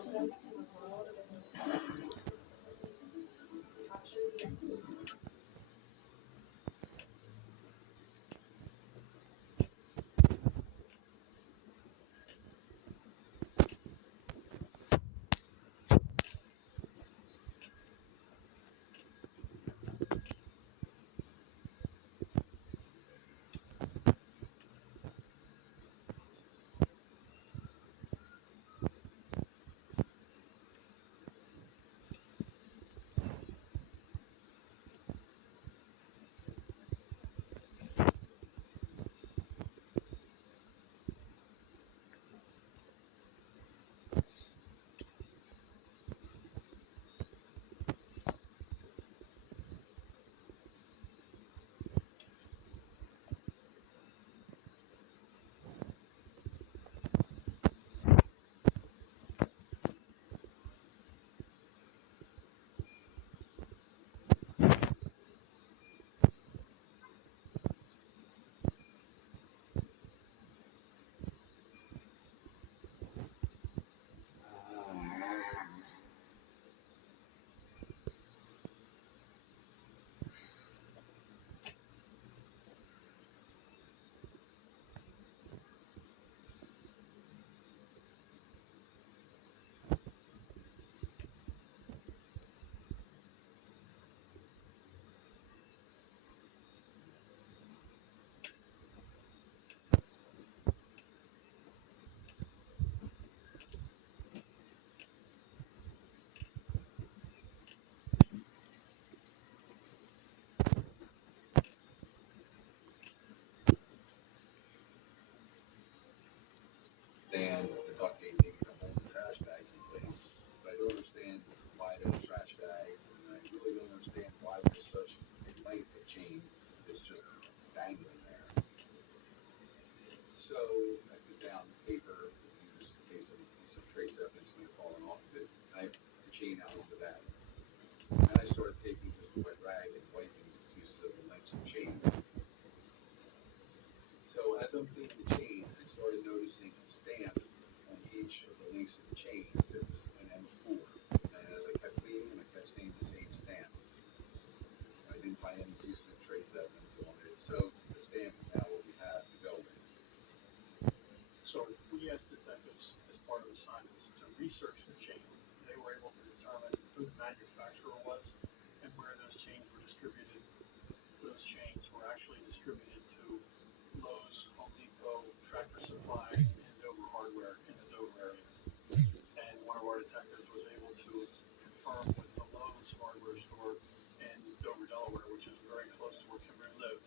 Welcome to the world of capture the essence. Than the duct tape maybe to hold the trash bags in place. But I don't understand why there's trash bags, and I really don't understand why there's such a length of chain that's just dangling there. So I put down paper, just in case some trace evidence may have fallen off of it. I put the chain out onto that. And I started taking just a wet rag and wiping pieces of the lengths of chain. So as I'm cleaning the chain, I started noticing a stamp on each of the links of the chain that was an M4. And as I kept cleaning, I kept seeing the same stamp. I didn't find any pieces of trace evidence on it, so the stamp is now what we have to go with. So we asked detectives as part of assignments to research the chain. They were able to determine who the manufacturer was and where those chains were distributed. Those chains were actually distributed to Lowe's, Home Depot, Tractor Supply, and Dover Hardware in the Dover area. And one of our detectives was able to confirm with the Lowe's hardware store in Dover, Delaware, which is very close to where Kimberly lived,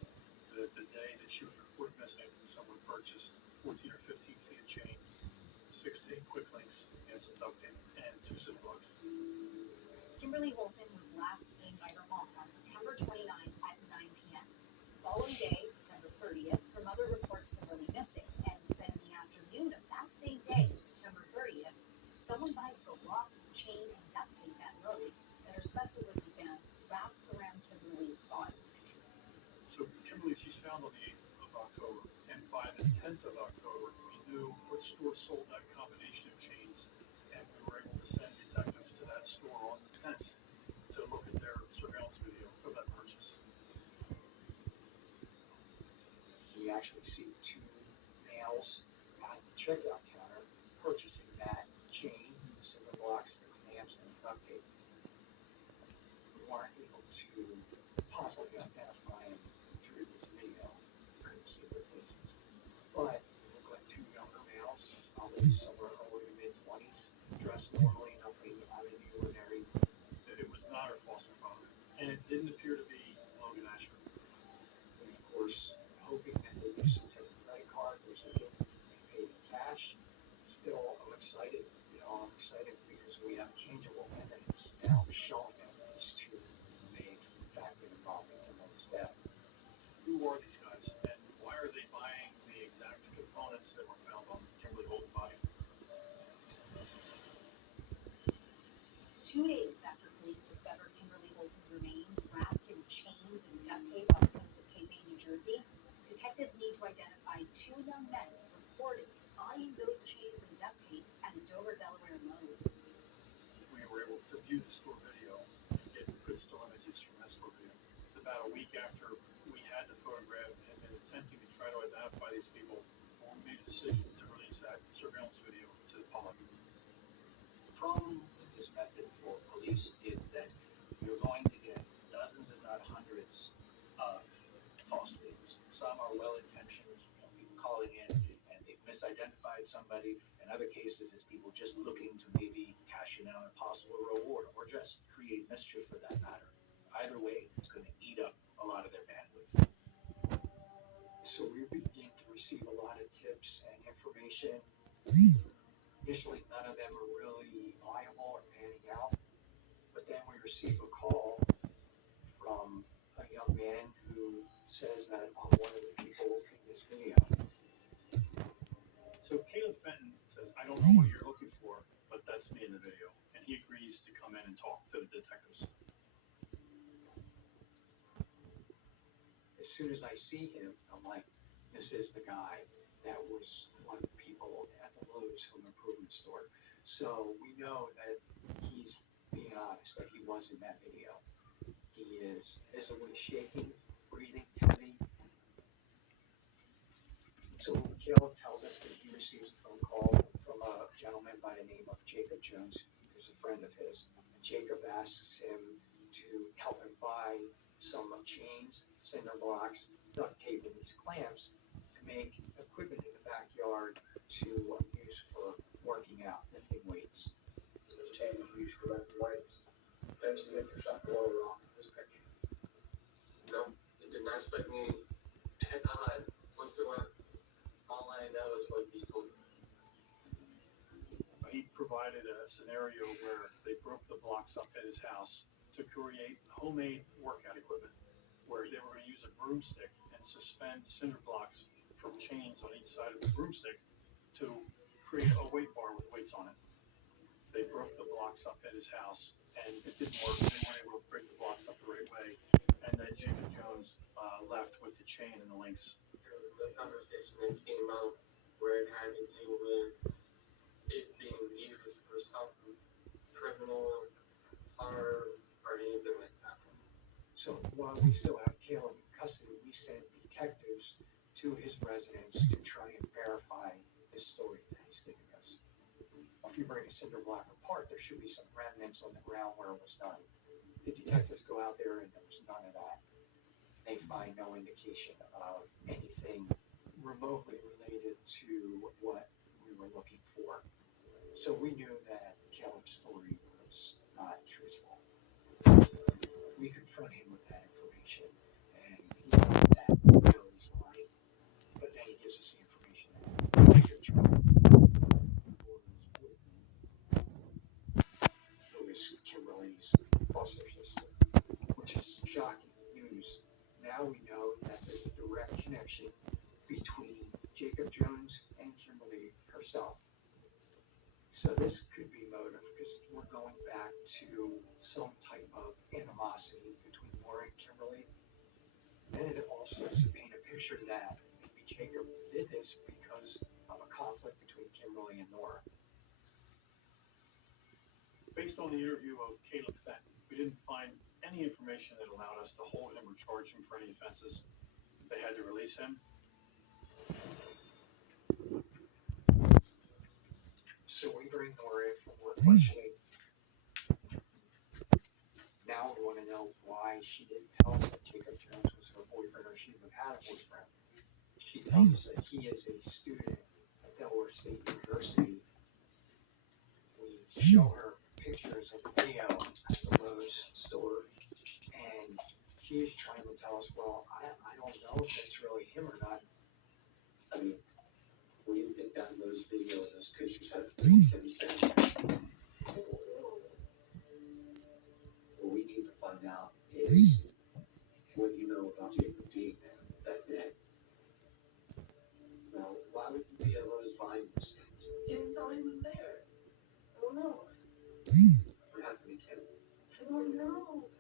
that the day that she was reported missing, someone purchased 14 or 15 feet of chain, 16 quick links, and some duct tape, and 2 zip plugs. Kimberly Holton was last seen by her mom on September 29th at 9 p.m. Following day, September 30th, her mother reports Kimberly missing, and then in the afternoon of that same day, September 30th, someone buys the lock, chain, and duct tape at Lowe's that are subsequently found wrapped around Kimberly's body. So Kimberly, she's found on the 8th of October, and by the 10th of October, we knew what store sold that combination of chains, and we were able to send detectives to that store on the 10th to look at their surveillance video of that purchase. We actually see 2 males at the checkout counter purchasing that chain, cinder blocks, the clamps, and the duct tape. We weren't able to possibly identify them through this video. Couldn't see their faces. But they look like 2 younger males, probably somewhere early to mid-20s, dressed normally, nothing out of the ordinary. It was not her foster father, and it didn't appear to be Logan Ashford. And of course, hoping that they use some type of credit card, which they didn't, they paid in cash. Still, I'm excited. I'm excited because we have tangible evidence now showing that these 2 may, in fact, been involved in Kimberly's death. Who are these guys, and why are they buying the exact components that were found on Kimberly Holton's body? 2 days after police discovered Kimberly Holton's remains wrapped in chains and duct tape on the coast of Cape May, New Jersey, detectives need to identify 2 young men reported buying those chains and duct tape at a Dover, Delaware Lowe's. were able to view the store video and get good still images from that store video. About a week after we had the photograph and been attempting to try to identify these people, we made a decision to release that surveillance video to the public. The problem with this method for police is that you're going to get dozens, if not hundreds, of false leads. Some are well-intentioned, people calling in and they've misidentified somebody. In other cases, it's people just looking to maybe cash in on a possible reward or just create mischief for that matter. Either way, it's going to eat up a lot of their bandwidth. So we begin to receive a lot of tips and information. Initially, none of them are really viable or panning out. But then we receive a call from a young man who says that I'm one of the people in this video. So Caleb Fenton says, I don't know what you're looking for, but that's me in the video. And he agrees to come in and talk to the detectives. As soon as I see him, I'm like, this is the guy that was one of the people at the Lowe's home improvement store. So we know that he's being honest, that he was in that video. He is visibly shaking, breathing heavy. So Caleb tells us that he receives a phone call from a gentleman by the name of Jacob Jones, who's a friend of his. And Jacob asks him to help him buy some chains, cinder blocks, duct tape, and these clamps to make equipment in the backyard to use for working out, lifting weights. So the chain is used for lifting weights. Don't you make yourself blow off this picture? No, it did not expect me as odd whatsoever. All I know is what he's told me. He provided a scenario where they broke the blocks up at his house to create homemade workout equipment, where they were going to use a broomstick and suspend cinder blocks from chains on each side of the broomstick to create a weight bar with weights on it. They broke the blocks up at his house, and it didn't work. They weren't able to break the blocks up the right way, and then Jacob Jones left with the chain and the links. There was no conversation that came out where it had anything with it being used for something criminal or anything like that. So while we still have Caleb in custody, we sent detectives to his residence to try and verify his story that he's giving us. If you break a cinder block apart, there should be some remnants on the ground where it was done. The detectives go out there and there was none of that. They find no indication of anything remotely related to what we were looking for. So we knew that Caleb's story was not truthful. We confront him with that information, and he knows that we know he's lying, but then he gives us the information that who is Kimberly's foster sister, which is shocking news. Now we know that there's a direct connection between Jacob Jones and Kimberly herself. So this could be motive because we're going back to some type of animosity between Laura and Kimberly. And it also is to paint a picture that maybe Jacob did this because of a conflict between Kimberly and Nora. Based on the interview of Caleb Fenton, we didn't find any information that allowed us to hold him or charge him for any offenses. They had to release him. So we bring Nora in for more questioning. Now we want to know why she didn't tell us that Jacob Jones was her boyfriend or she even had a boyfriend. She tells us that he is a student at Delaware State University. We show her pictures of the video at the Lowe's store, and she is trying to tell us, well, I don't know if that's really him or not. I mean, what do you think that those videos, those pictures have to do with anything? What we need to find out is what you know about Jacob being there that day. Now, why would you be at Lowe's buying those things? He didn't tell me he was there. I don't know. What happened to Kim? I don't know.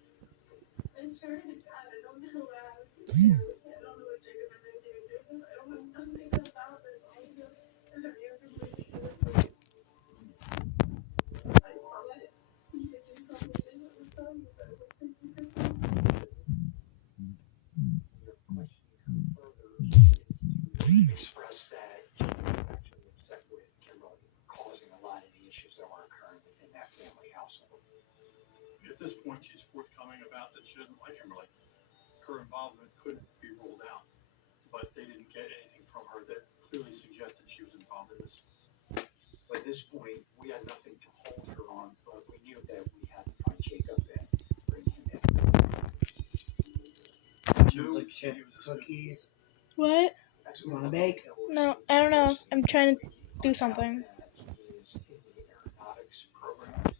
I swear to God, I don't know what happened to him. I don't know what Jacob had anything to do with it. I don't know nothing about it. All I know is that you can really see it. I let it. expressed that he was actually upset with Kimberly, causing a lot of the issues that were occurring within that family household. At this point, she's forthcoming about that she doesn't like Kimberly. Her involvement could be ruled out, but they didn't get anything from her that clearly suggested she was involved in this. But at this point, we had nothing to hold her on, but we knew that we had to find Jacob and bring him in. Knew Like chip he was a cookies. What? You wanna bake? No, I don't know. I'm trying to do something. He is in the aeronautics program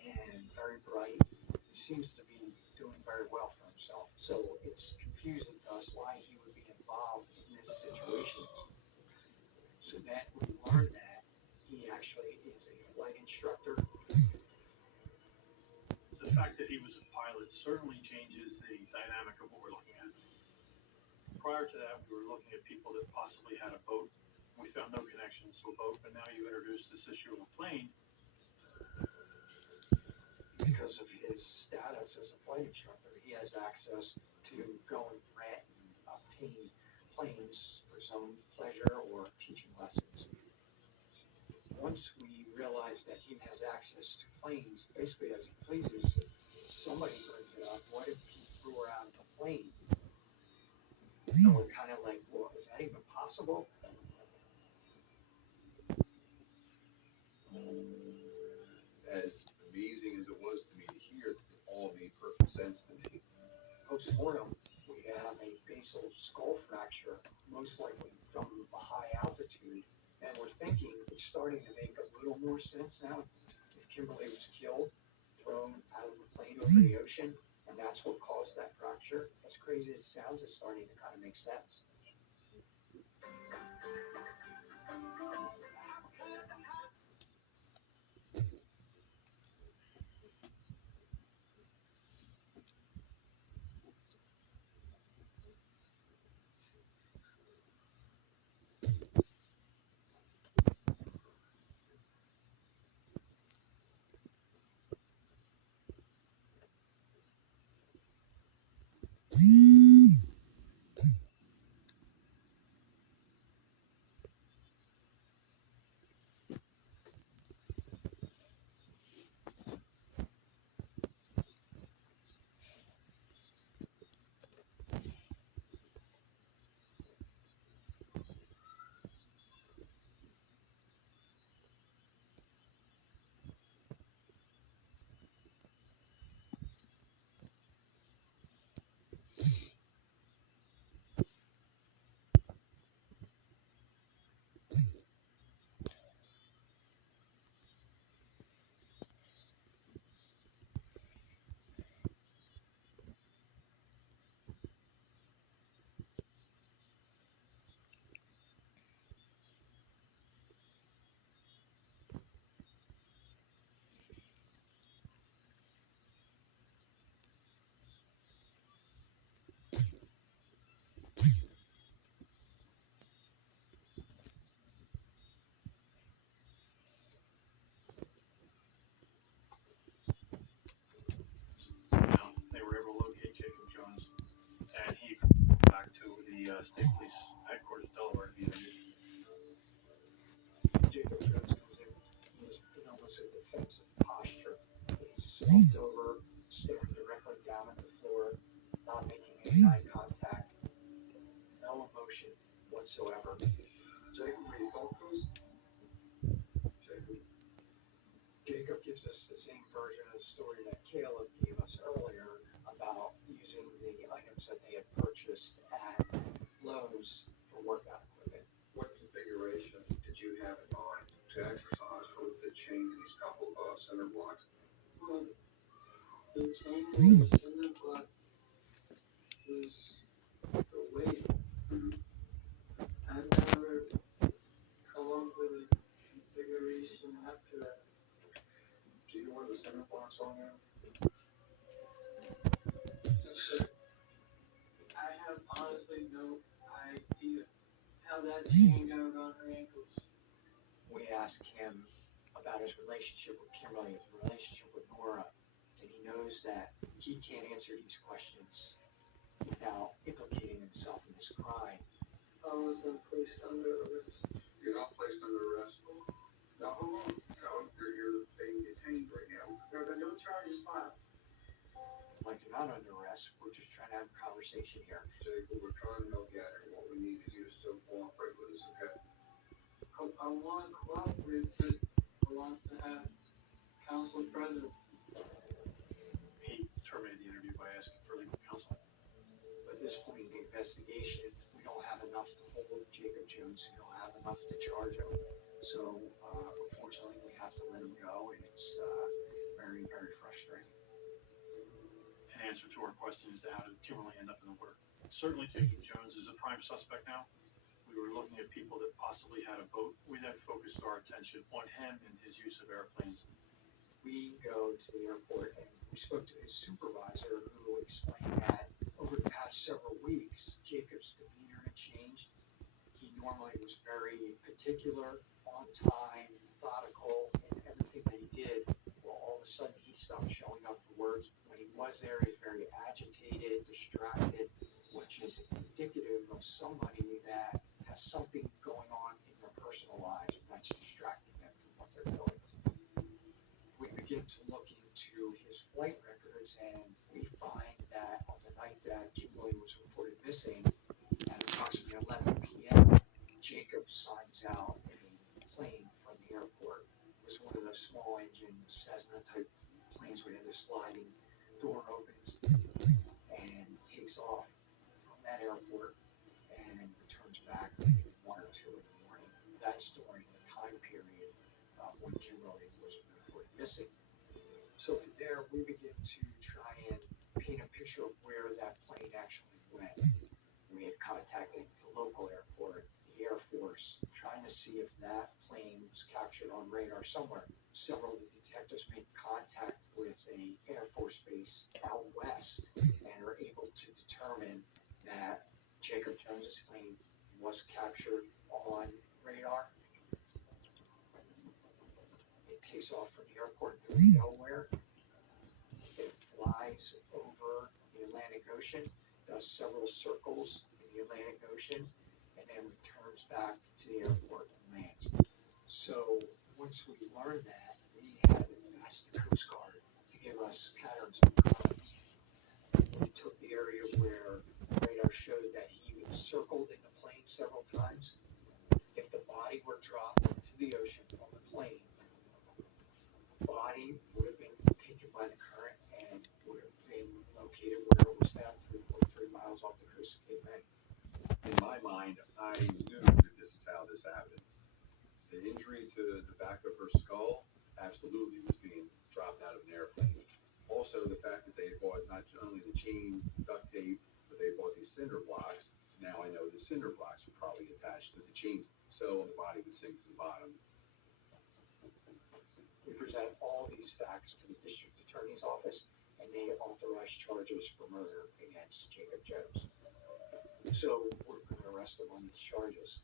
and very bright. He seems to be doing very well for himself. So it's confusing to us why he would be involved in this situation. So that we learned that he actually is a flight instructor. The fact that he was a pilot certainly changes the dynamic of what we're looking at. Prior to that, we were looking at people that possibly had a boat. We found no connections to a boat, but now you introduce this issue of a plane. Because of his status as a flight instructor, he has access to go and rent and obtain planes for his own pleasure or teaching lessons. Once we realized that he has access to planes basically as he pleases, somebody brings it up, what if he threw her out of a plane? And we're kind of like, well, is that even possible? As amazing as it was to me to hear, it all made perfect sense to me. Post-mortem, we have a basal skull fracture, most likely from a high altitude. And we're thinking it's starting to make a little more sense now. If Kimberly was killed, thrown out of a plane over the ocean, and that's what caused that fracture, as crazy as it sounds, it's starting to kind of make sense. They were able to locate Jacob Jones, and he went back to the state police headquarters in Delaware to be interviewed. Jacob Jones comes in, he's in almost a defensive posture. He's slumped over, staring directly down at the floor, not making any eye contact, no emotion whatsoever. Jacob, will you talk to us? Jacob gives us the same version of the story that Caleb gave us earlier about using the items that they had purchased at Lowe's for workout equipment. What configuration did you have in mind to exercise with the chain in these couple of center blocks? Well, the chain in the center block was the weight. I never come up with a configuration after that. Do you know where the center blocks are now? I have honestly no idea how that chain got around her ankles. We asked him about his relationship with Kimberly, his relationship with Nora, and he knows that he can't answer these questions without implicating himself in this crime. I wasn't placed under arrest. You're not placed under arrest. Now, hold on. No, you're being detained right now. There have been no charges filed. Like, you're not under arrest. We're just trying to have a conversation here. Jacob, we're trying to help you out here. What we need is you to still cooperate with us, okay? I want to cooperate, but I want to have counsel present. He terminated the interview by asking for legal counsel. At this point in the investigation, we don't have enough to hold Jacob Jones. We don't have enough to charge him. So, unfortunately, we have to let him go, and it's very, very frustrating. In answer to our question as to how did Kimberly end up in the water. Certainly Jacob Jones is a prime suspect now. We were looking at people that possibly had a boat. We then focused our attention on him and his use of airplanes. We go to the airport, and we spoke to his supervisor, who explained that over the past several weeks, Jacob's demeanor had changed. He normally was very particular, on time, methodical, in everything that he did. Well, all of a sudden, he stopped showing up for work. When he was there, he was very agitated, distracted, which is indicative of somebody that has something going on in their personal lives that's distracting them from what they're doing. We begin to look into his flight records, and we find that on the night that Kimberly was reported missing, at approximately 11 p.m., Jacob signs out a plane from the airport. It was one of those small engine Cessna type planes where the sliding door opens, and takes off from that airport and returns back maybe 1 or 2 in the morning. That's during the time period when Kimberly was reported missing. So from there, we begin to try and paint a picture of where that plane actually went. We had contacted the local airport, the Air Force, trying to see if that plane was captured on radar somewhere. Several of the detectives made contact with a Air Force base out west and are able to determine that Jacob Jones's plane was captured on radar. It takes off from the airport going nowhere. It flies over the Atlantic Ocean, does several circles in the Atlantic Ocean, and then returns back to the airport and lands. So once we learned that, we had asked the Coast Guard to give us patterns of colors. We took the area where radar showed that he was circled in the plane several times. If the body were dropped into the ocean from the plane, the body would have been taken by the current and would have been located where it was found 3.3 miles off the coast of Cape May. In my mind, I knew that this is how this happened. The injury to the back of her skull absolutely was being dropped out of an airplane. Also, the fact that they had bought not only the chains, the duct tape, but they bought these cinder blocks. Now I know the cinder blocks were probably attached to the chains, so the body would sink to the bottom. We presented all these facts to the district attorney's office, and they authorized charges for murder against Jacob Jones. So we're going to arrest him on these charges.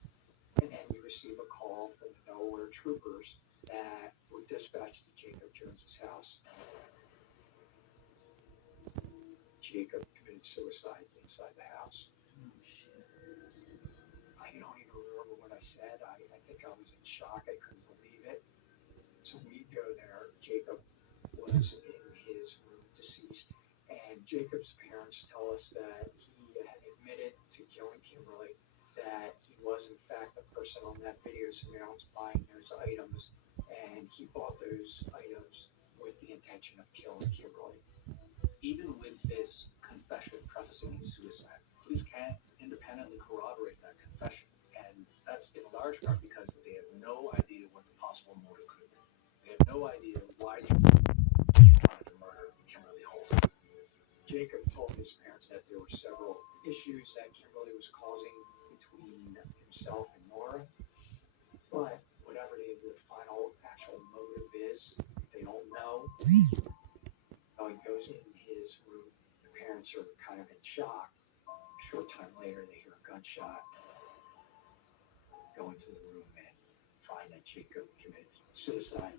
And then we receive a call from the Delaware troopers that were dispatched to Jacob Jones's house. Jacob committed suicide inside the house. I don't even remember what I said. I think I was in shock. I couldn't believe it. So we go there. Jacob was in his room deceased. And Jacob's parents tell us that he had admitted to killing Kimberly, that he was in fact the person on that video surveillance buying those items, and he bought those items with the intention of killing Kimberly. Even with this confession prefacing his suicide, police can't independently corroborate that confession. And that's in large part because they have no idea what the possible motive could have been. They have no idea why he wanted to murder Kimberly Holt. Jacob told his parents that there were several issues that Kimberly was causing between himself and Nora. But whatever the final actual motive is, they don't know. He goes in his room. The parents are kind of in shock. A short time later, they hear a gunshot. Go into the room and find that Jacob committed suicide.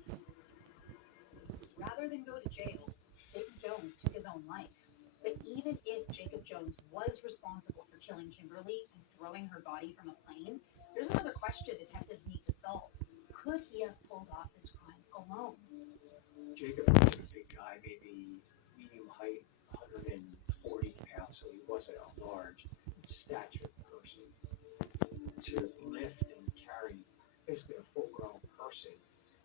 Rather than go to jail, Jacob Jones took his own life. But even if Jacob Jones was responsible for killing Kimberly and throwing her body from a plane, there's another question detectives need to solve. Could he have pulled off this crime alone? Jacob was a big guy, maybe medium height, 140 pounds, so he wasn't a large statured person. To lift and carry basically a full-grown person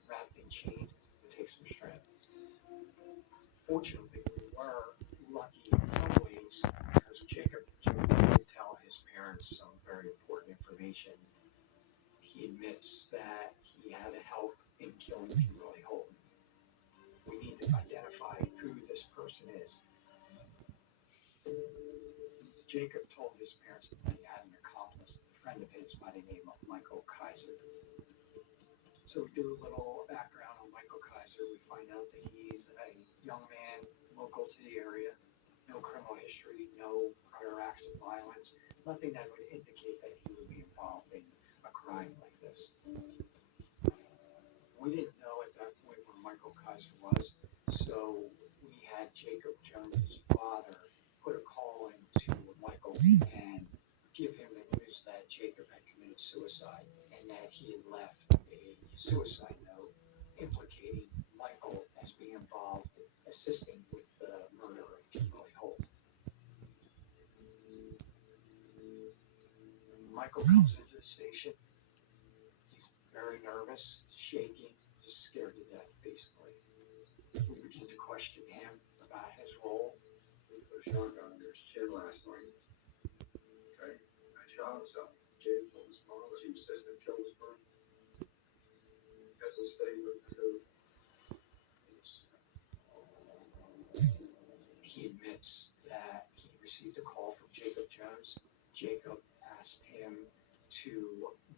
wrapped in chains would take some strength. Fortunately, we were lucky in some ways because Jacob did tell his parents some very important information. He admits that he had to help in killing Kimberly Holden. We need to identify who this person is. Jacob told his parents that he had an accomplice, a friend of his by the name of Michael Kaiser. So we do a little background on Michael Kaiser. We find out that he's a young man local to the area, no criminal history, no prior acts of violence, nothing that would indicate that he would be involved in a crime like this. We didn't know at that point where Michael Kaiser was, so we had Jacob Jones' father put a call into Michael and give him the news that Jacob had committed suicide and that he had left a suicide note implicating Michael as being involved, assisting with the murder of Kimberly Holt. Michael comes into the station. He's very nervous, shaking, just scared to death, basically. We begin to question him about his role. We put a shotgun under his chin last night. Okay? I shot himself. Jake told his mom she was assistant killed his brother. Guess he'll stay with her too. He admits that he received a call from Jacob Jones. Jacob asked him to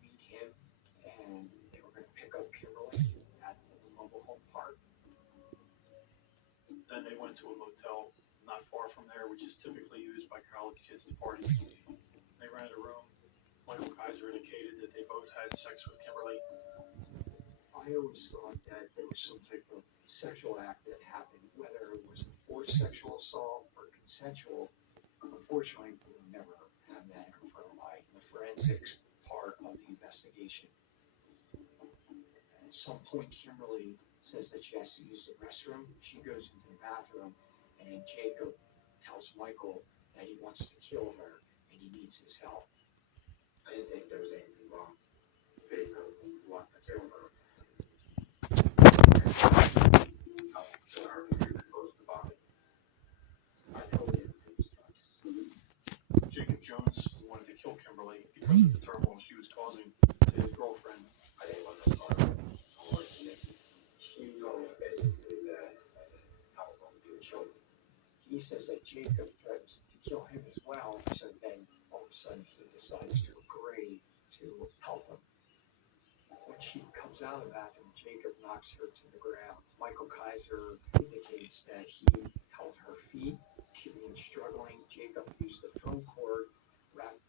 meet him, and they were going to pick up Kimberly at the mobile home park. Then they went to a motel not far from there, which is typically used by college kids to party. They rented a room. Michael Kaiser indicated that they both had sex with Kimberly. I always thought that there was some type of sexual act that happened, whether it was a forced sexual assault or consensual. Unfortunately, we'll never have that confirmed by the forensics part of the investigation. At some point, Kimberly says that she has to use the restroom. She goes into the bathroom, and then Jacob tells Michael that he wants to kill her and he needs his help. I didn't think there was anything wrong. Jacob wanted to kill her. How to her close to the body. I told him it was nice. Jacob Jones wanted to kill Kimberly because of the turmoil she was causing to his girlfriend. I didn't want to start it. She told me basically that I was going to do children. He says that Jacob threatens to kill him as well, so then all of a sudden he decides to agree to help him. When she comes out of the bathroom, Jacob knocks her to the ground. Michael Kaiser indicates that he held her feet. She began struggling. Jacob used the phone cord, wrapped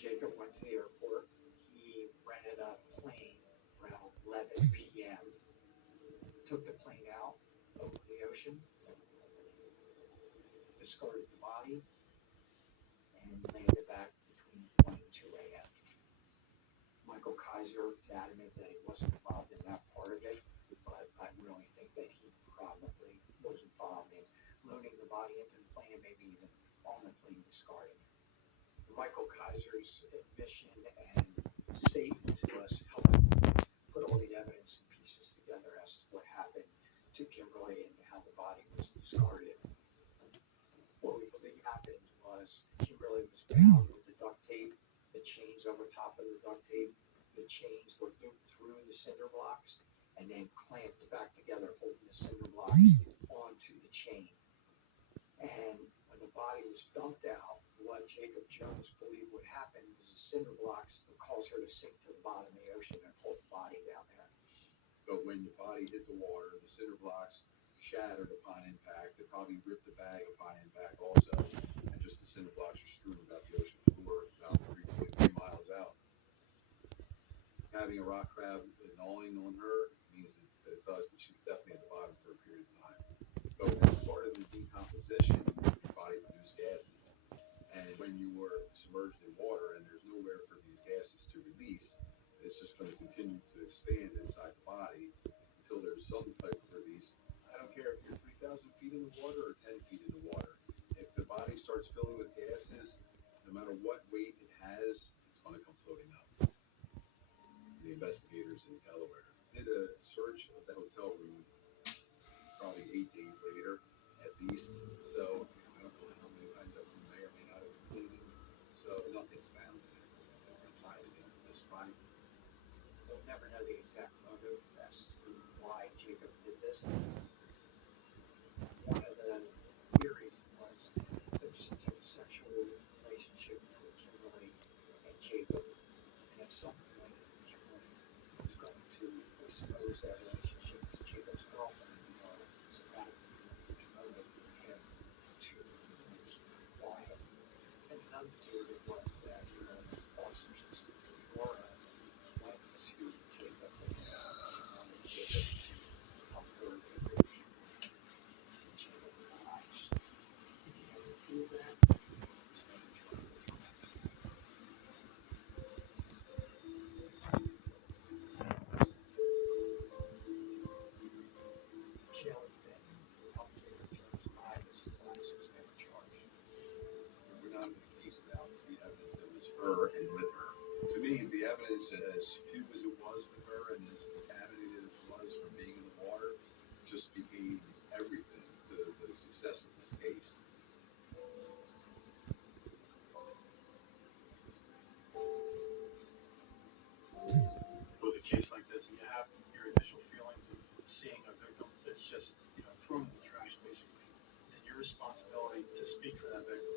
Jacob went to the airport. He rented a plane around 11 p.m., took the plane out over the ocean, discarded the body, and landed back between 1 and 2 a.m. Michael Kaiser is adamant that he wasn't involved in that part of it, but I really think that he probably was involved in loading the body into the plane and maybe even on the plane discarding it. Michael Kaiser's admission and statement to us help put all the evidence and pieces together as to what happened to Kimberly and how the body was discarded. What we believe happened was Kimberly was bound with the duct tape, the chains over top of the duct tape. The chains were looped through the cinder blocks and then clamped back together, holding the cinder blocks onto the chain. And when the body was dumped out, what Jacob Jones believed would happen was the cinder blocks would cause her to sink to the bottom of the ocean and hold the body down there. But when your body hit the water, the cinder blocks shattered upon impact. They probably ripped the bag upon impact also. And just the cinder blocks are strewn about the ocean floor about 3 miles out. Having a rock crab gnawing on her means that to us that she was definitely at the bottom for a period of time. But as part of the decomposition, your body produced gases. And when you were submerged in water and there's nowhere for these gases to release, it's just going to continue to expand inside the body until there's some type of release. I don't care if you're 3,000 feet in the water or 10 feet in the water. If the body starts filling with gases, no matter what weight it has, it's going to come floating up. The investigators in Delaware did a search of the hotel room probably 8 days later at least. So I don't know how many times that room may or may not have been cleaned. So nothing's found in it. They're trying to get to this fight. We'll never know the exact motive as to why Jacob did this. One of the theories was there was some type of sexual relationship between Kimberly and Jacob, and at some point Kimberly was going to expose that relationship to Jacob's girlfriend, so that would be a huge motive for him to keep quiet. And another theory was that also just Laura went to Jacob and wanted Jacob to help her with her and Jacob obliged. Did he ever do that? There's no majority. Kelly Finn helped Jacob Jones buy the supplies was never charged. We're not in the case about the evidence that was her and with her. To me, the evidence, as few as it was with her and as contaminated as it was from being in the water, just became everything to the success of this case. With a case like this, you have your initial feelings of seeing a victim that's just, thrown in the trash, basically, and your responsibility to speak for that victim.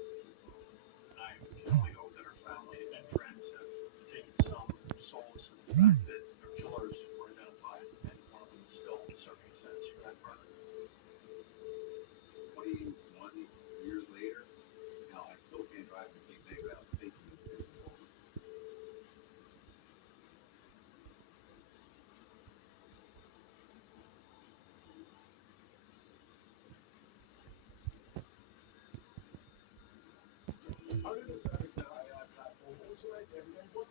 And I can only hope that her family and friends have taken some solace in the fact that their killers were identified, and one of them is still serving a sentence for that murder. 21 years later, I still can't drive the big day without thinking of it. Under the service now AI platform automates everyday work.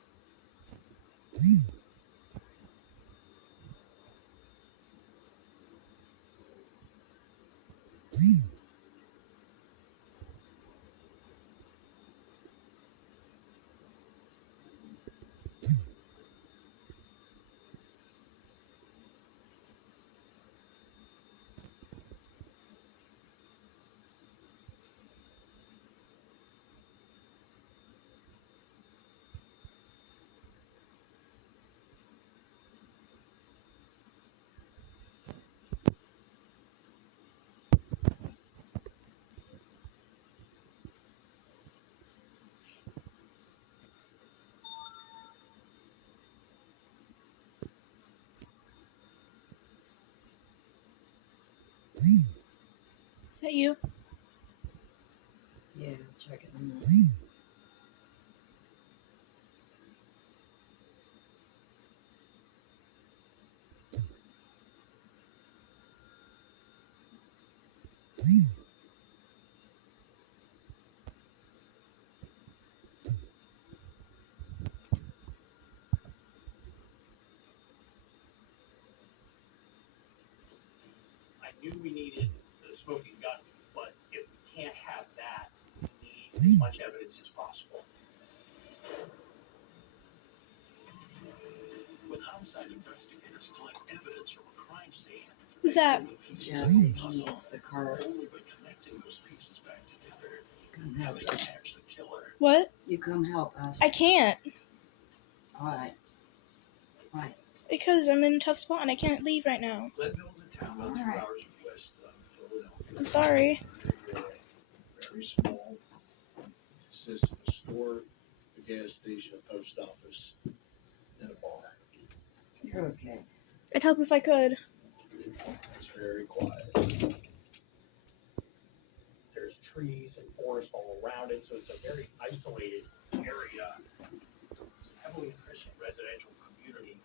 Is that you? Yeah, check it out. I knew we needed the smoking gun, but if we can't have that, we need as much evidence as possible. On-site investigators collect evidence from a crime scene. Who's that? Jesse, he needs the car. Only by connecting those pieces back together Come can help they us. catch the killer. What? You come help us. I can't. Alright. Why? Because I'm in a tough spot and I can't leave right now. Leadville is a town about 2 Alright. hours west of Philadelphia. I'm sorry. Very small. Consists of a store, a gas station, a post office, and a bar. You're okay. I'd help if I could. It's very quiet. There's trees and forest all around it, so it's a very isolated area. It's a heavily Christian residential community.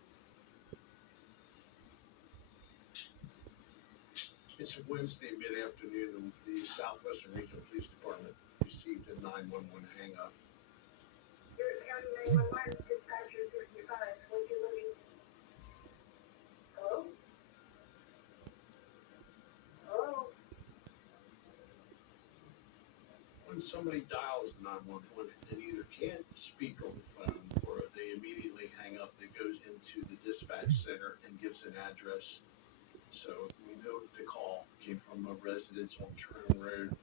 It's a Wednesday mid-afternoon, and the Southwestern Regional Police Department received a 911 hang-up. Your county 911 dispatcher 65. What you looking? Hello? Hello? When somebody dials 911 and either can't speak on the phone or they immediately hang up, it goes into the dispatch center and gives an address. So we know that the call came from a residence on Turner Road.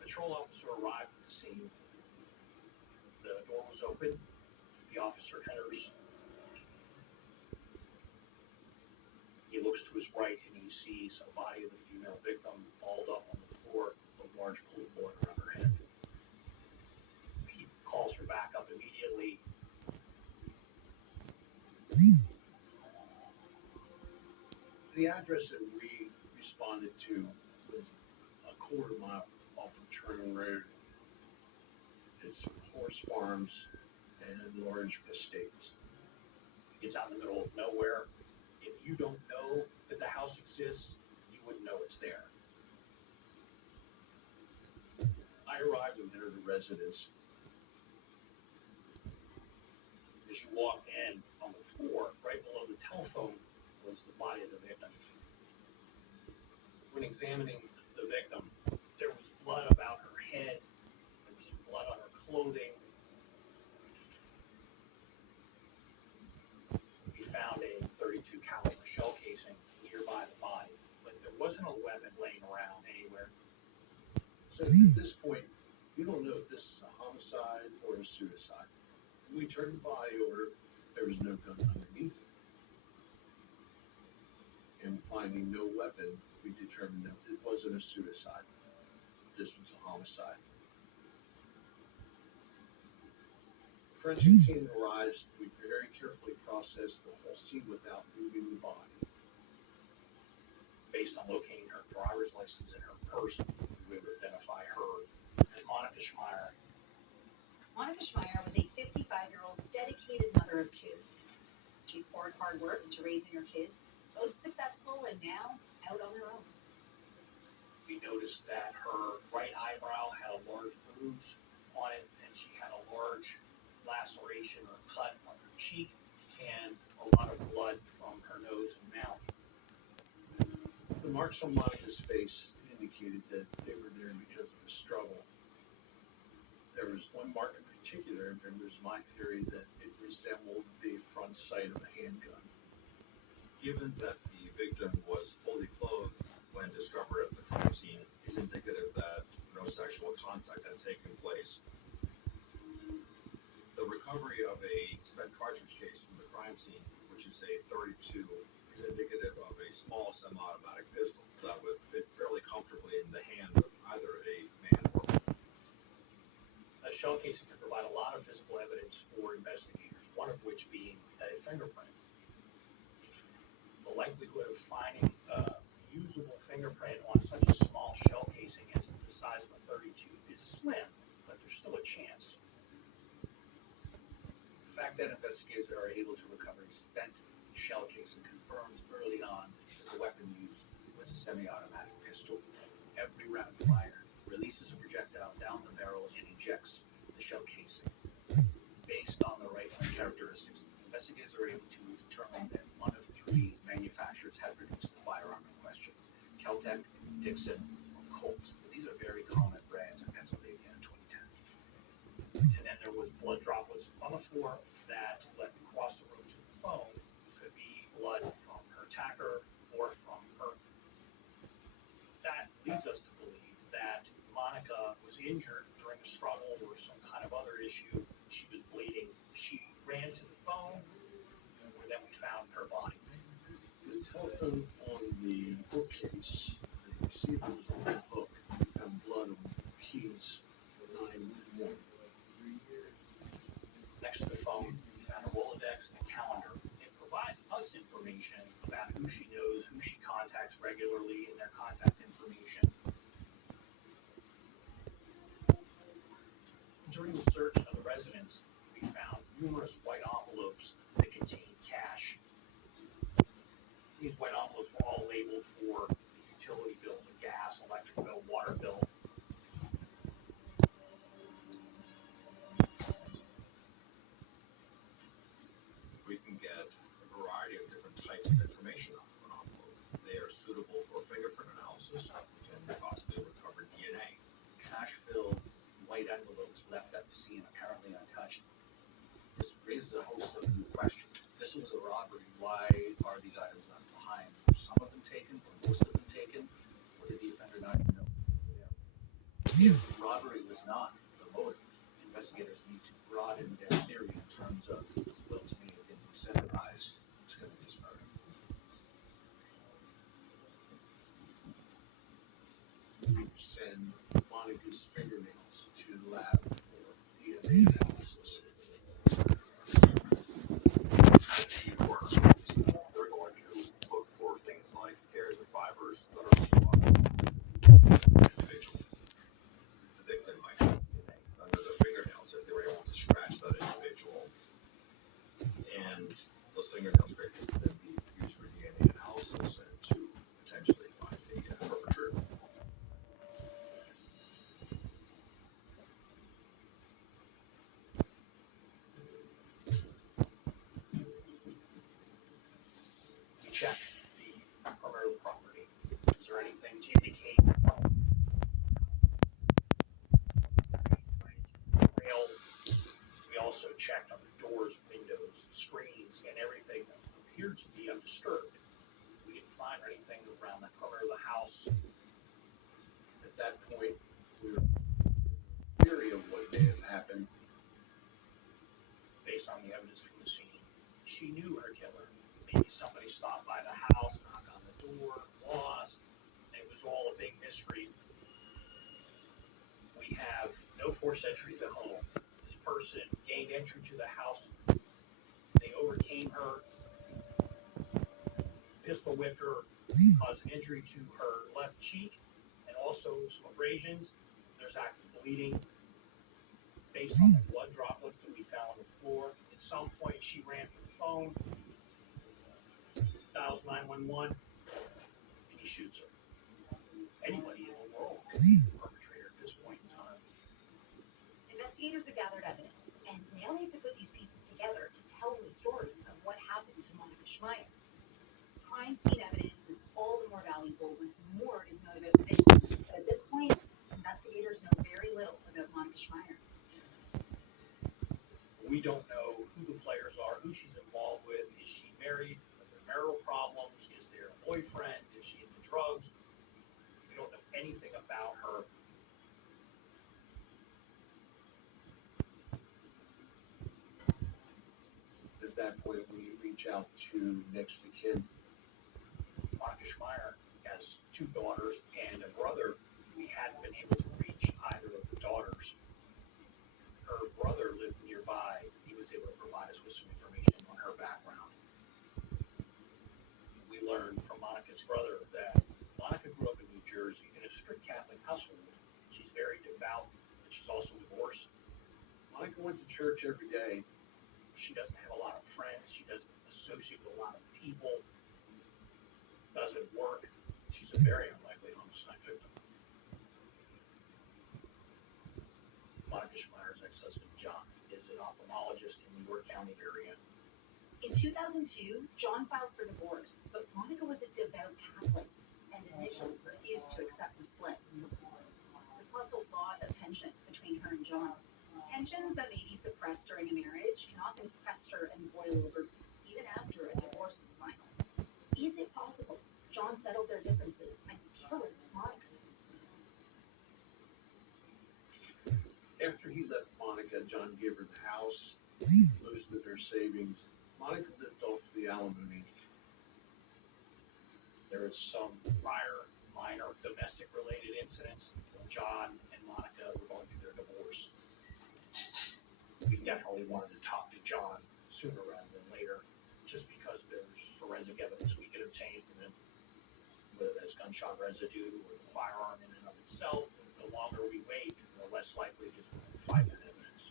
Patrol officer arrived at the scene. The door was open. The officer enters. He looks to his right and he sees a body of the female victim balled up on the floor with a large pool of blood around her head. He calls for backup immediately. The address that we responded to was a quarter mile off of Turner Road. It's horse farms and large estates. It's out in the middle of nowhere. If you don't know that the house exists, you wouldn't know it's there. I arrived and entered the residence. As you walked in on the floor, right below the telephone, was the body of the victim. When examining the victim, there was blood about her head. There was blood on her clothing. We found a .32 caliber shell casing nearby the body, but there wasn't a weapon laying around anywhere. So at this point, you don't know if this is a homicide or a suicide. When we turned the body over, there was no gun underneath it. And finding no weapon, we determined that it wasn't a suicide. This was a homicide. The forensic team arrives. We very carefully process the whole scene without moving the body. Based on locating her driver's license in her purse, we would identify her as Monica Schmeier. Monica Schmeier was a 55-year-old dedicated mother of two. She poured hard work into raising her kids, both successful and now out on their own. We noticed that her right eyebrow had a large bruise on it, and she had a large laceration or cut on her cheek, and a lot of blood from her nose and mouth. The marks on Monica's face indicated that they were there because of a struggle. There was one mark in particular, and it was my theory that it resembled the front sight of a handgun. Given that the victim was fully clothed when discovered at the crime scene, is indicative that no sexual contact had taken place. The recovery of a spent cartridge case from the crime scene, which is a .32, is indicative of a small semi-automatic pistol that would fit fairly comfortably in the hand of either a man or woman. A shell casing can provide a lot of physical evidence for investigators, one of which being a fingerprint. The likelihood of finding a usable fingerprint on such a small shell casing as the size of a .32 is slim, but there's still a chance. The fact that investigators are able to recover a spent shell casing confirms early on that the weapon used was a semi-automatic pistol. Every round fired releases a projectile down the barrel and ejects the shell casing. Based on the rifle characteristics, investigators are able to determine that one of three manufacturers had produced the firearm in question: Kel-Tec, Dixon, or Colt. These are very common brands in Pennsylvania in 2010. And then there was blood droplets on the floor that led across the room to the phone. Could be blood from her attacker or from her. That leads us to believe that Monica was injured during a struggle or some kind of other issue. She was bleeding. She ran to the phone, where then we found her body. The telephone on the bookcase, the receiver was on the hook, and blood on the keys for 911. Next to the phone, we found a Rolodex and a calendar. It provides us information about who she knows, who she contacts regularly, and their contact information. During the search of the residence, we found numerous white envelopes that contained cash. These white envelopes were all labeled for utility bills, like gas, electric bill, water bill. We can get a variety of different types of information off of an envelope. They are suitable for fingerprint analysis and possibly recover DNA. Cash-filled white envelopes left at the scene, apparently untouched. This raises a host of new questions. This was a robbery. Why are these items left behind? Were some of them taken, or most of them taken? Or did the offender not even know they were there? If robbery was not the motive, investigators need to broaden their theory in terms of Will's may have been incentivized to commit this murder. Send Monica's fingernails to the lab for DNA analysis. They're going to look for things like hairs and fibers that are on the individual. The victim might have DNA under their fingernails if they were able to scratch that individual. And those fingernails could then be used for DNA analysis and to potentially find a perpetrator. We checked the perimeter property. Is there anything to indicate rail? We also checked on the doors, windows, screens, and everything that appeared to be undisturbed. We didn't find anything around the perimeter of the house. At that point, we were theory of what may have happened. Based on the evidence from the scene, she knew her killer. Maybe somebody stopped by the house, knocked on the door, lost. It was all a big mystery. We have no forced entry to the home. This person gained entry to the house. They overcame her, pistol whipped her, caused an injury to her left cheek, and also some abrasions. There's active bleeding. Based on the blood droplets that we found on the floor, at some point she ran for the phone, dials 911, and he shoots her. Anybody in the world could be the perpetrator at this point in time. Investigators have gathered evidence, and now they have to put these pieces together to tell the story of what happened to Monica Schmeier. Crime scene evidence is all the more valuable once more is known about the victim. But at this point, investigators know very little about Monica Schmeier. We don't know who the players are, who she's involved with. Is she married? Are there marital problems? Is there a boyfriend? Is she into drugs? We don't know anything about her. At that point, we reach out to next the kid. Monica Schmeier has two daughters and a brother. We hadn't been able to reach either of the daughters. Her brother lived nearby. He was able to provide us with some information on her background. We learned from Monica's brother that Monica grew up in New Jersey in a strict Catholic household. She's very devout, and she's also divorced. Monica went to church every day. She doesn't have a lot of friends. She doesn't associate with a lot of people. Doesn't work. She's a very unlikely homicide victim. Monica Schmeier's ex-husband, John, is an ophthalmologist in the New York County area. In 2002, John filed for divorce, but Monica was a devout Catholic and initially refused to accept the split. This caused a lot of tension between her and John. Tensions that may be suppressed during a marriage can often fester and boil over even after a divorce is final. Is it possible John settled their differences and killed Monica? After he left Monica, John gave her the house, most of her savings. Monica lived off the alimony. There is some minor domestic related incidents. John and Monica were going through their divorce. We definitely wanted to talk to John sooner rather than later, just because there's forensic evidence we could obtain from him, whether that's gunshot residue or the firearm in and of itself. The longer we wait, the less likely it is we're going to find that evidence.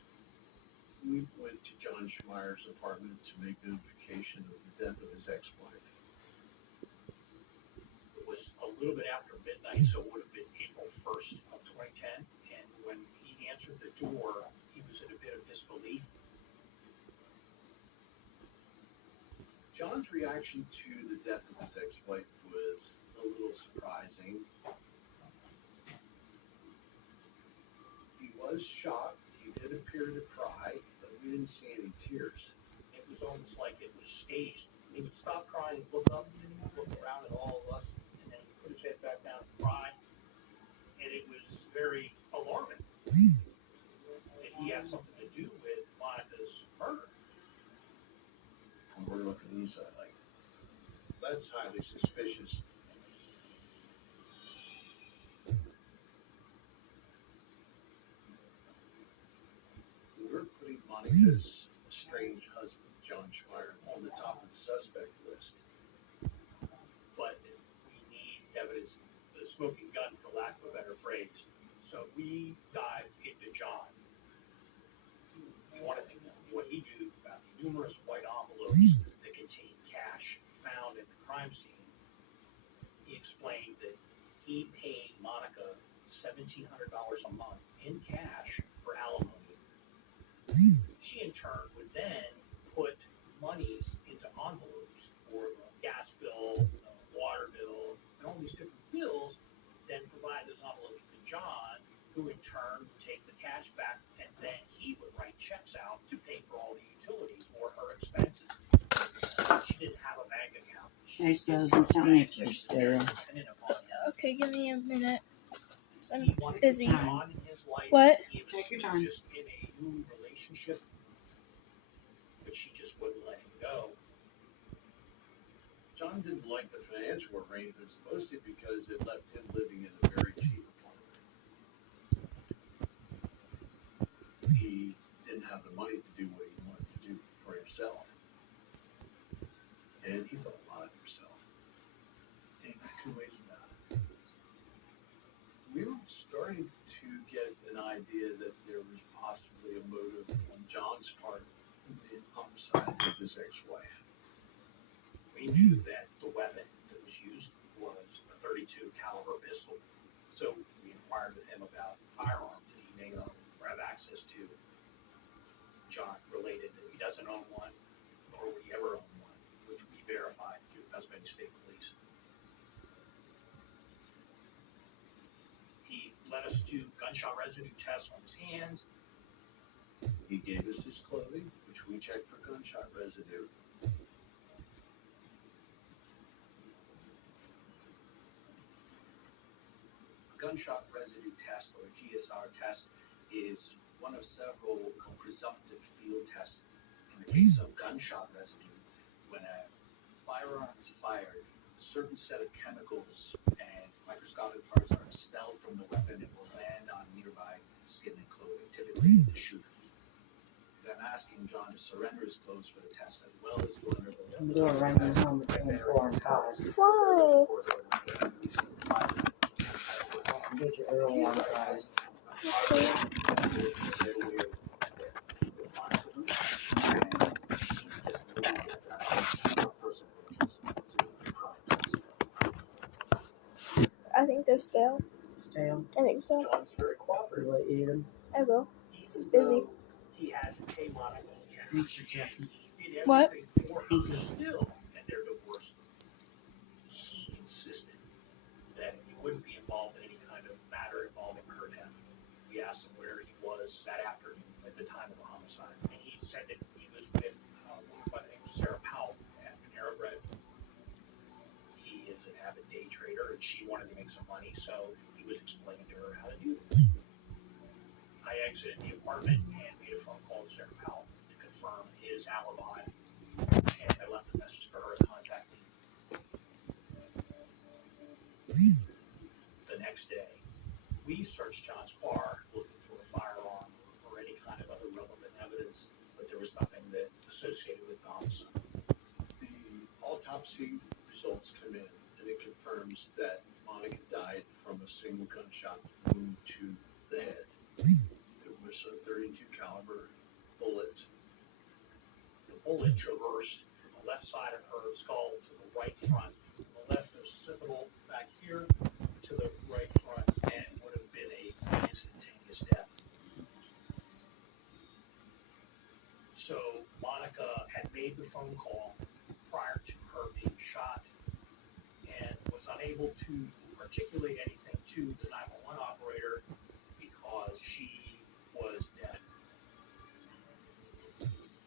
We went to John Schmeier's apartment to make notification of the death of his ex-wife. It was a little bit after midnight, so it would have been April 1st of 2010. And when he answered the door, he was in a bit of disbelief. John's reaction to the death of his ex-wife was a little surprising. He was shocked. He did appear to cry, but we didn't see any tears. It was almost like it was staged. He would stop crying, look up, and look around at all of us, and then he'd put his head back down and cry. And it was very alarming. Did he have something to do with Monica's murder? We're looking inside like, that's highly suspicious. We're putting Monica's estranged husband, John Schmeier, on the top of the suspect list. But we need evidence, the smoking gun, for lack of a better phrase. So we dived into John. We wanted to know what he knew about the numerous white envelopes that contained cash found at the crime scene. He explained that he paid Monica $1,700 a month in cash for alimony. She in turn would then put monies into envelopes for the gas bill, the water bill, and all these different bills, then provide those envelopes to John, who in turn would take the cash back, and then he would write checks out to pay for all the utilities or her expenses. She didn't have a bank account. Taste those and tell me if they're sterile. Okay, give me a minute. I'm He wanted busy. John in his life. What? He was Take your time. just in a new relationship, but she just wouldn't let him go. John didn't like the financial arrangements, mostly because it left him living in a very cheap apartment. He didn't have the money to do what he wanted to do for himself. And he thought a lot of himself. Ain't two ways about it. We were starting to get an idea that there was possibly a motive on John's part in the homicide of his ex-wife. We knew that the weapon that was used was a .32 caliber pistol, so we inquired with him about firearms that he may own or have access to. John related that he doesn't own one, nor would he ever own one, which we verified through the Pennsylvania State Police. He let us do gunshot residue tests on his hands. He gave us his clothing, which we checked for gunshot residue. Gunshot residue test, or GSR test, is one of several presumptive field tests in the case of gunshot residue. When a firearm is fired, a certain set of chemicals and microscopic parts are expelled from the weapon and will land on nearby skin and clothing, typically the shooter. I'm asking John to surrender his clothes for the test, as well as go under the I'm doing right now home between 4 and 5. Why? Get you early on Friday. I think they're stale. Stale. I think so. John's very cooperative. Will you eat them? I will. Even busy. though he had to pay Monica Thanks for checking. he did What? everything for her still, and their divorce. He insisted that he wouldn't be involved in any kind of matter involving her death. We asked him where he was was that afternoon at the time of the homicide. And he said that he was with a woman by the name of Sarah Powell at Panera Bread. He is an avid day trader, and she wanted to make some money, so he was explaining to her how to do this. I exited the apartment and made a phone call to Sarah Powell to confirm his alibi, and I left a message for her to contact me. The next day, we searched John's car looking for a firearm or any kind of other relevant evidence, but there was nothing that associated with the homicide. The autopsy results come in, and it confirms that Monica died from a single gunshot wound to the head. It was a .32 caliber bullet. The bullet traversed from the left side of her skull to the right front, from the left occipital back here to the right front, and would have been a instantaneous death. So Monica had made the phone call prior to her being shot and was unable to articulate anything to the 911 operator because she was dead.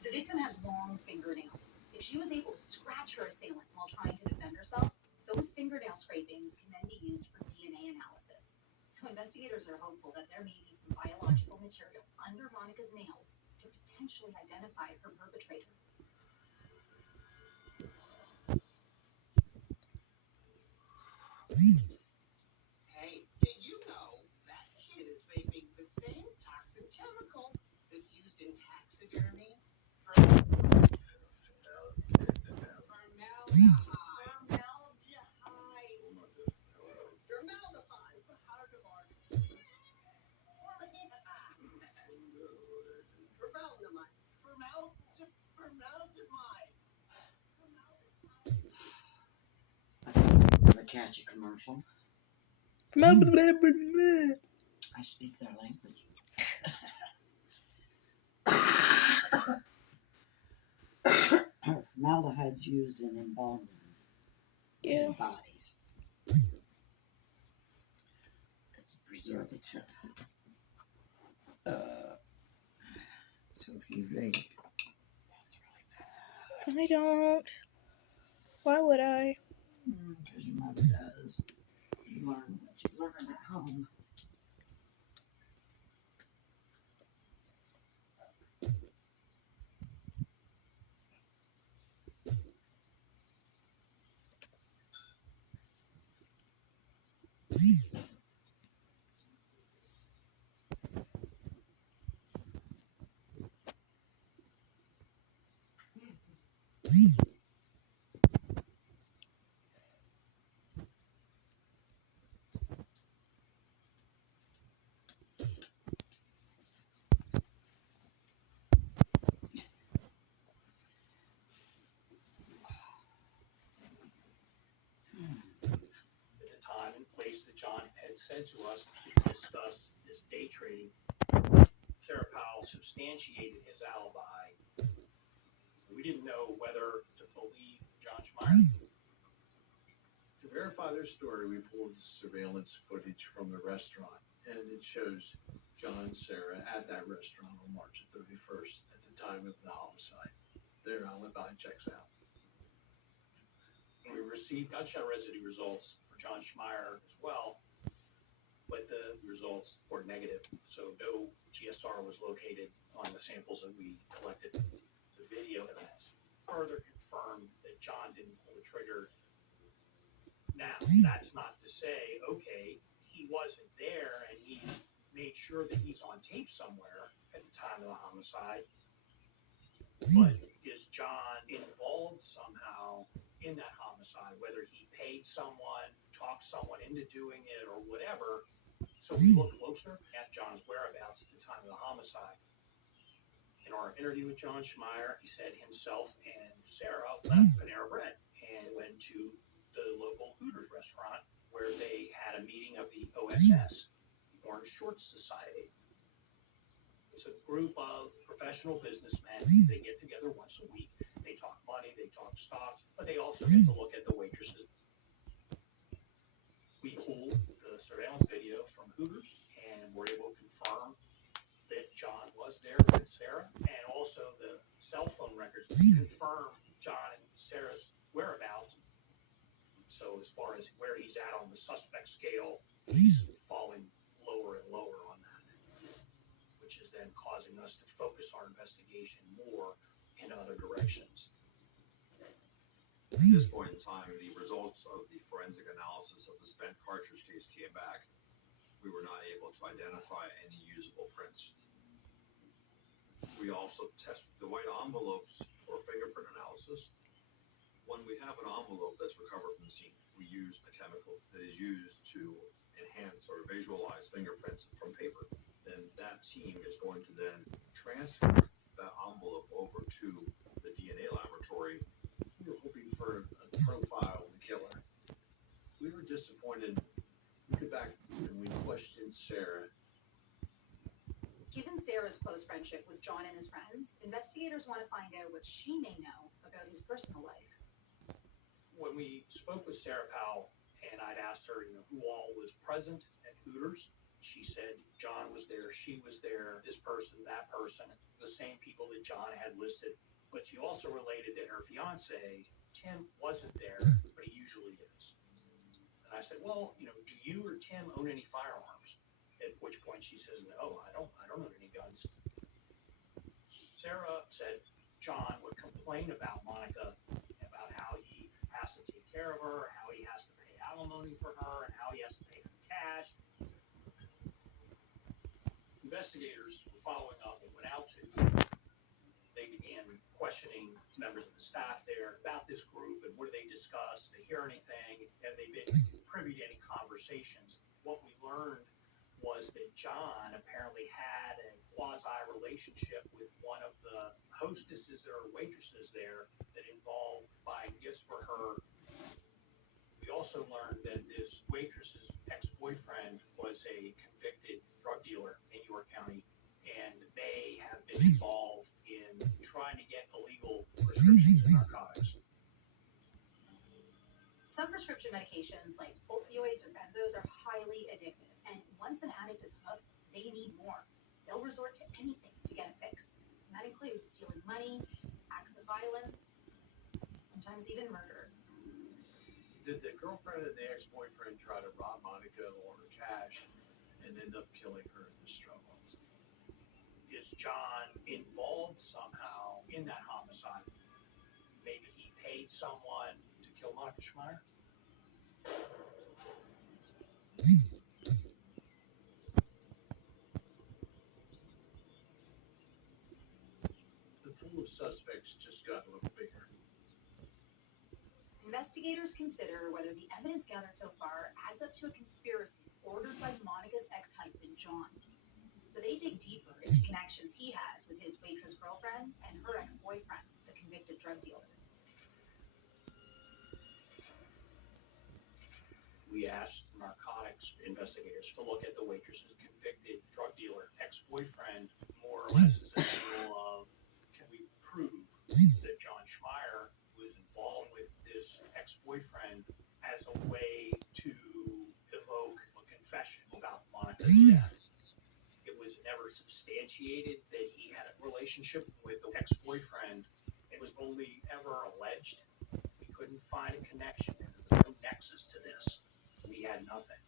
The victim had long fingernails. If she was able to scratch her assailant while trying to defend herself, those fingernail scrapings can then be used for DNA analysis. So investigators are hopeful that there may be some biological material under Monica's nails to potentially identify her perpetrator. Hey, did you know that kid is vaping the same toxic chemical that's used in taxidermy? Formaldehyde. Formaldehyde. Hard to mark. Formaldehyde. Ever catch a commercial? I speak their language. Formaldehyde's used in embalming bodies. It's a preservative. So if you vape, that's really bad. I don't. Why would I? Because your mother does. You learn what you learn at home. Time and place that John had said to us to discuss this day trading, Sarah Powell substantiated his alibi. We didn't know whether to believe John Schmeier. To verify their story, we pulled surveillance footage from the restaurant, and it shows John and Sarah at that restaurant on March 31st at the time of the homicide. Their alibi checks out. We received gunshot residue results for John Schmeier as well, but the results were negative, so no GSR was located on the samples that we collected. The video evidence further confirmed that John didn't pull the trigger. Now, that's not to say, okay, he wasn't there and he made sure that he's on tape somewhere at the time of the homicide, but is John involved somehow in that homicide, whether he paid someone, talked someone into doing it, or whatever? So we looked closer at John's whereabouts at the time of the homicide. In our interview with John Schmeier, he said himself and Sarah left Panera Bread and went to the local Hooters restaurant where they had a meeting of the OSS, the Orange Shorts Society. It's a group of professional businessmen. They get together once a week. They talk money, they talk stocks, but they also get to look at the waitresses. We pulled the surveillance video from Hooters and were able to confirm that John was there with Sarah, and also the cell phone records confirm John and Sarah's whereabouts. So as far as where he's at on the suspect scale, he's falling lower and lower on that, which is then causing us to focus our investigation more in other directions. At this point in time, the results of the forensic analysis of the spent cartridge case came back. We were not able to identify any usable prints. We also tested the white envelopes for fingerprint analysis. When we have an envelope that's recovered from the scene, we use a chemical that is used to enhance or visualize fingerprints from paper. Then that team is going to then transfer that envelope over to the DNA laboratory. We were hoping for a profile of the killer. We were disappointed. We go back and we questioned Sarah. Given Sarah's close friendship with John and his friends, investigators want to find out what she may know about his personal life. When we spoke with Sarah Powell, and I'd asked her, who all was present at Hooters, she said John was there, she was there, this person, that person, the same people that John had listed. But she also related that her fiance, Tim, wasn't there, but he usually is. And I said, well, do you or Tim own any firearms? At which point she says, no, I don't own any guns. Sarah said John would complain about Monica, about how he has to take care of her, how he has to pay alimony for her, and how he has to pay her cash. Investigators were following up and went out to. They began questioning members of the staff there about this group and what did they discuss? Did they hear anything? Have they been privy to any conversations? What we learned was that John apparently had a quasi-relationship with one of the hostesses or waitresses there that involved buying gifts for her. We also learned that this waitress's ex-boyfriend was a convicted drug dealer in York County, and they have been involved in trying to get illegal prescriptions of narcotics. Some prescription medications like opioids or benzos are highly addictive, and once an addict is hooked, they need more. They'll resort to anything to get a fix, and that includes stealing money, acts of violence, sometimes even murder. Did the girlfriend and the ex-boyfriend try to rob Monica or her cash and end up killing her in the struggle? Is John involved somehow in that homicide? Maybe he paid someone to kill Monica Schmeier? The pool of suspects just got a little bigger. Investigators consider whether the evidence gathered so far adds up to a conspiracy ordered by Monica's ex-husband, John. So they dig deeper into connections he has with his waitress girlfriend and her ex-boyfriend, the convicted drug dealer. We asked narcotics investigators to look at the waitress's convicted drug dealer ex-boyfriend, more or less as a symbol of, can we prove that John Schmeier was involved with this ex-boyfriend as a way to evoke a confession about Monica's death. It was never substantiated that he had a relationship with the ex-boyfriend. It was only ever alleged. We couldn't find a connection. There was no nexus to this. We had nothing.